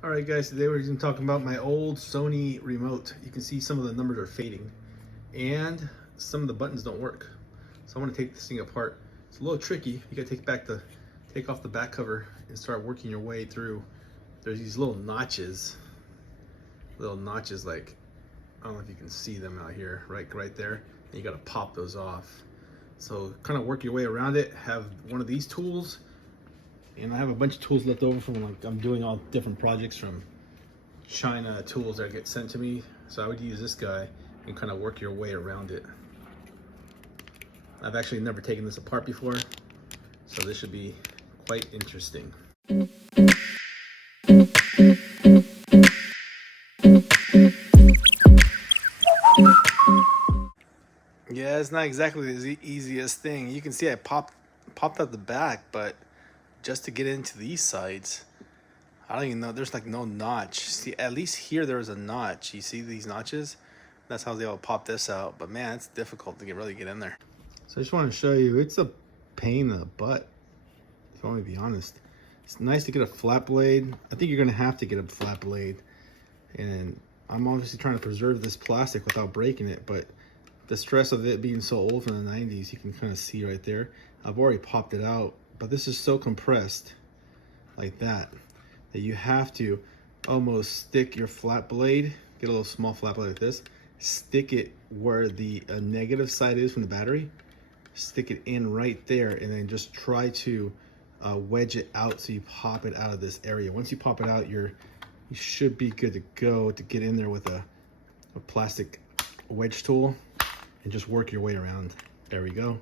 All right, guys, today we're going to be talking about my old Sony remote. You can see some of the numbers are fading and some of the buttons don't work. So I want to take this thing apart. It's a little tricky. You got to take off the back cover and start working your way through. There's these little notches like, I don't know if you can see them out here, right there. And you got to pop those off. So kind of work your way around it. Have one of these tools. And I have a bunch of tools left over from, like, I'm doing all different projects from China tools that get sent to me. So I would use this guy and kind of work your way around it. I've actually never taken this apart before, so this should be quite interesting. Yeah, it's not exactly the easiest thing. You can see I popped out the back, but just to get into these sides, I don't even know, there's like no notch. See, at least here there's a notch. You see these notches? That's how they'll pop this out. But man, it's difficult to really get in there. So I just want to show you, it's a pain in the butt, if I want to be honest. It's nice to get a flat blade. I think you're gonna have to get a flat blade. And I'm obviously trying to preserve this plastic without breaking it, but the stress of it being so old from the 90s, you can kind of see right there. I've already popped it out, but this is so compressed like that you have to almost stick your flat blade, get a little small flat blade like this, stick it where the negative side is from the battery, stick it in right there, and then just try to wedge it out so you pop it out of this area. Once you pop it out, you should be good to go to get in there with a plastic wedge tool and just work your way around. There we go.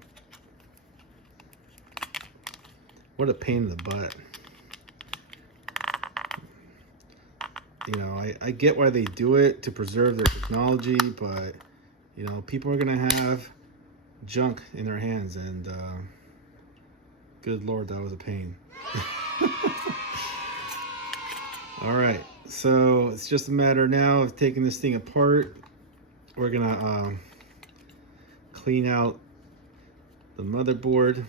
What a pain in the butt. You know, I get why they do it, to preserve their technology, but you know, people are gonna have junk in their hands, and good Lord, that was a pain. All right, so it's just a matter now of taking this thing apart. We're gonna clean out the motherboard,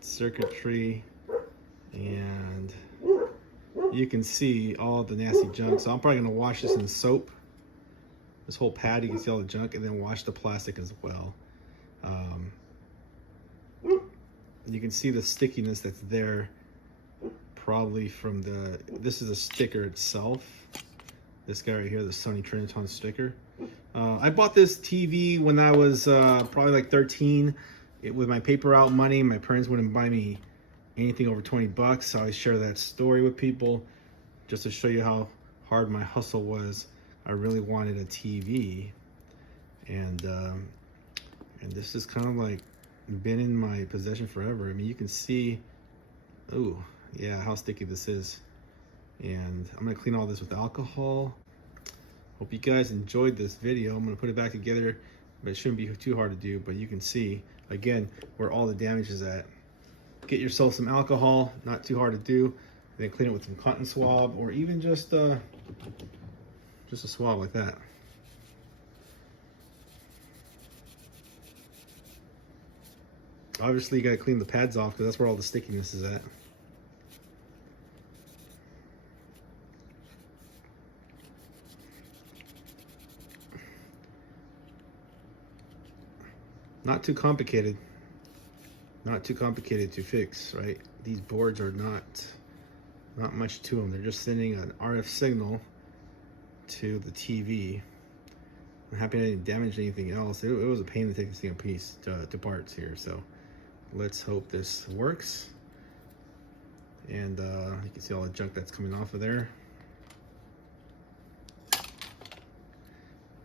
circuitry, and you can see all the nasty junk. So I'm probably gonna wash this in soap, this whole pad. You can see all the junk, and then wash the plastic as well. You can see the stickiness that's there, probably from this is a sticker itself. This guy right here, the Sony Triniton sticker. I bought this TV when I was probably like 13. With my paper out money, my parents wouldn't buy me anything over 20 bucks. So I share that story with people just to show you how hard my hustle was. I really wanted a TV, and this is kind of like been in my possession forever. I mean, you can see, oh yeah, how sticky this is. And I'm gonna clean all this with alcohol. Hope you guys enjoyed this video. I'm gonna put it back together, but it shouldn't be too hard to do. But you can see again where all the damage is at. Get yourself some alcohol, not too hard to do, and then clean it with some cotton swab, or even just a swab like that. Obviously, you gotta clean the pads off because that's where all the stickiness is at. Not too complicated. Not too complicated to fix, right? These boards are not much to them. They're just sending an RF signal to the TV. I'm happy I didn't damage anything else. It was a pain to take this thing to parts here. So let's hope this works. And you can see all the junk that's coming off of there.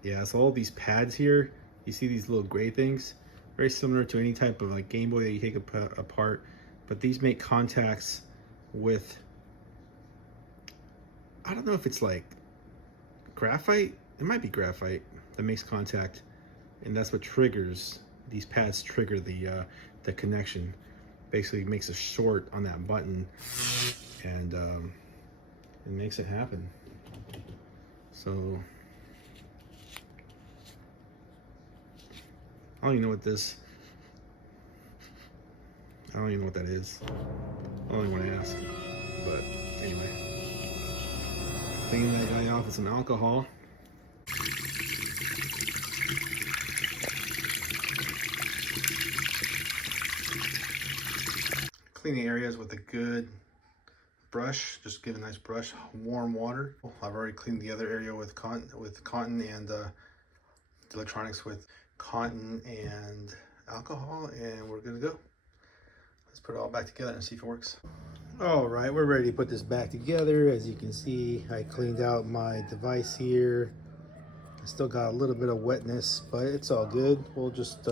Yeah, so all these pads here, you see these little gray things, very similar to any type of like Game Boy that you take apart, but these make contacts with, I don't know if it's like graphite. It might be graphite that makes contact, and that's what triggers, these pads trigger the connection. Basically it makes a short on that button, and it makes it happen. So I don't even know what this, I don't even know what that is. I don't even want to ask, but anyway. Clean that guy off with some alcohol. Clean the areas with a good brush. Just give a nice brush, warm water. I've already cleaned the other area with cotton and electronics with cotton and alcohol, and we're good to go. Let's put it all back together and see if it works. All right, we're ready to put this back together. As you can see, I cleaned out my device here. I still got a little bit of wetness, but it's all good. We'll just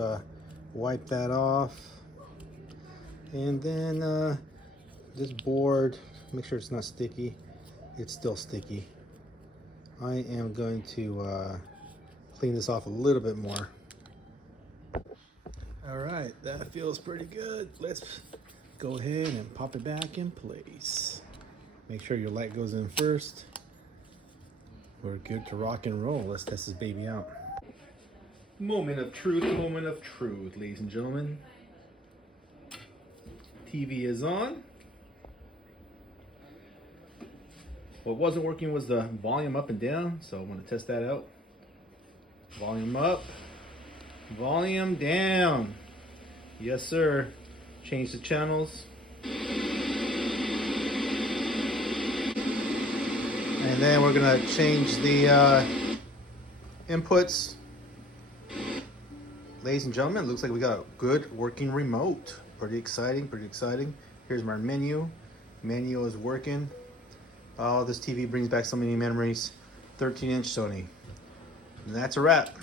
wipe that off. And then this board, make sure it's not sticky. It's still sticky. I am going to clean this off a little bit more. All right, that feels pretty good. Let's go ahead and pop it back in place. Make sure your light goes in first. We're good to rock and roll. Let's test this baby out. Moment of truth, ladies and gentlemen. TV is on. What wasn't working was the volume up and down, so I want to test that out. Volume up, volume down. Yes, sir. Change the channels. And then we're gonna change the inputs. Ladies and gentlemen, it looks like we got a good working remote. Pretty exciting, pretty exciting. Here's my menu. Menu is working. Oh, this TV brings back so many memories. 13-inch Sony. And that's a wrap.